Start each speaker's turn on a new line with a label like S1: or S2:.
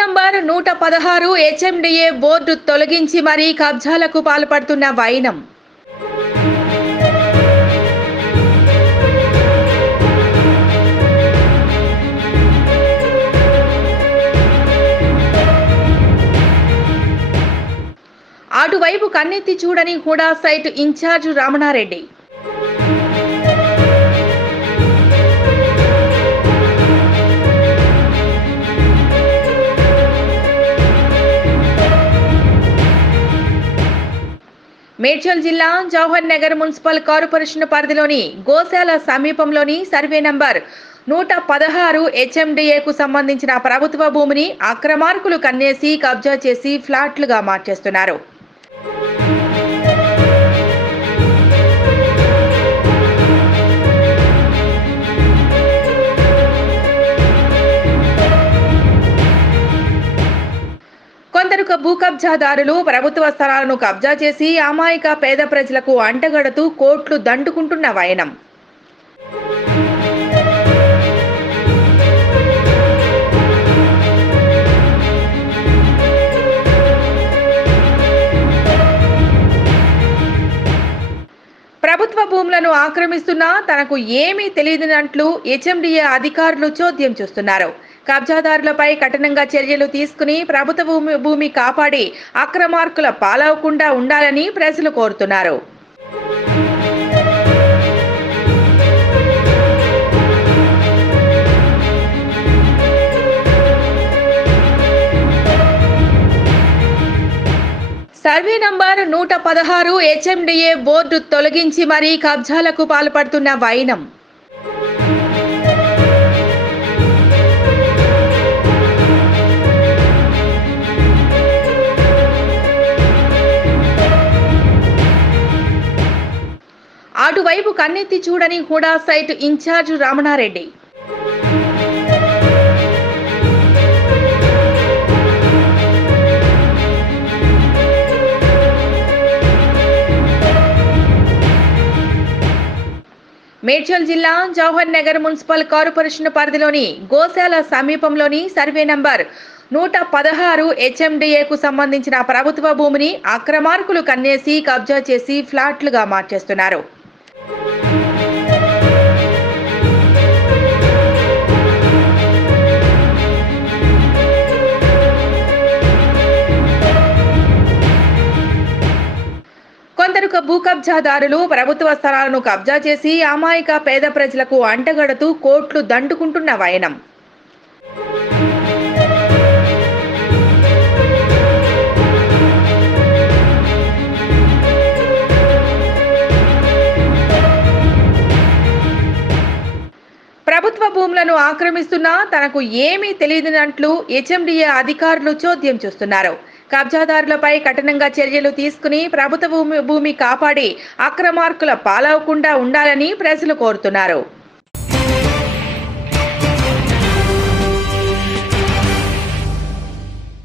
S1: Number నూట పదహారు HMDA board తొలగించి మరీ కబ్జాలకు పాల్పడుతున్న వైనం. అటువైపు కన్నెత్తి చూడని హుడా సైట్ ఇన్ఛార్జ్ రమణారెడ్డి మేడ్చల్ జిల్లా జవహర్ నగర్ మున్సిపల్ కార్పొరేషన్ పరిధిలోని గోశాల సమీపంలోని సర్వే నంబర్ నూట పదహారు హెచ్ఎండిఏకు సంబంధించిన ప్రభుత్వ భూమిని అక్రమార్కులు కన్నేసి కబ్జా చేసి ఫ్లాట్లుగా మార్చేస్తున్నారు. భూ కబ్జాదారులు ప్రభుత్వ స్థలాలను కబ్జా చేసి అమాయక పేద ప్రజలకు అంటగడుతూ కోట్లు దండుకుంటున్న వైనం. ప్రభుత్వ భూములను ఆక్రమిస్తున్నా తనకు ఏమీ తెలియదన్నట్లు హెచ్ఎండిఏ అధికారులు చోద్యం చూస్తున్నారు. కబ్జాదారులపై కఠినంగా చర్యలు తీసుకుని ప్రభుత్వ భూమి భూమి కాపాడి అక్రమార్కుల పాలవకుండా ఉండాలని ప్రజలు కోరుతున్నారు. సర్వే నంబర్ నూట పదహారు హెచ్ఎండిఏ బోర్డు తొలగించి మరీ కబ్జాలకు పాల్పడుతున్న వైనం. కన్నెత్తి చూడని హుడా సైట్ ఇన్ఛార్జ్ రమణారెడ్డి మేడ్చల్ జిల్లా జవహర్ నగర్ మున్సిపల్ కార్పొరేషన్ పరిధిలోని గోశాల సమీపంలోని సర్వే నంబర్ నూట పదహారు హెచ్ఎండిఏకు సంబంధించిన ప్రభుత్వ భూమిని అక్రమార్కులు కన్నేసి కబ్జా చేసి ఫ్లాట్లుగా మార్చేస్తున్నారు. భూ కబ్జాదారులు ప్రభుత్వ స్థలాలను కబ్జా చేసి అమాయక పేద ప్రజలకు అంటగడుతూ కోట్లు దండుకుంటున్న వైనం. ప్రభుత్వ భూములను ఆక్రమిస్తున్నా తనకు ఏమీ తెలియదన్నట్లు హెచ్ఎండిఏ అధికారులు చోద్యం చూస్తున్నారు. కబ్జాదారులపై కఠినంగా చర్యలు తీసుకుని ప్రభుత్వ భూమి భూమి కాపాడి అక్రమార్కుల పాలవకుండా ఉండాలని ప్రజలు కోరుతున్నారు.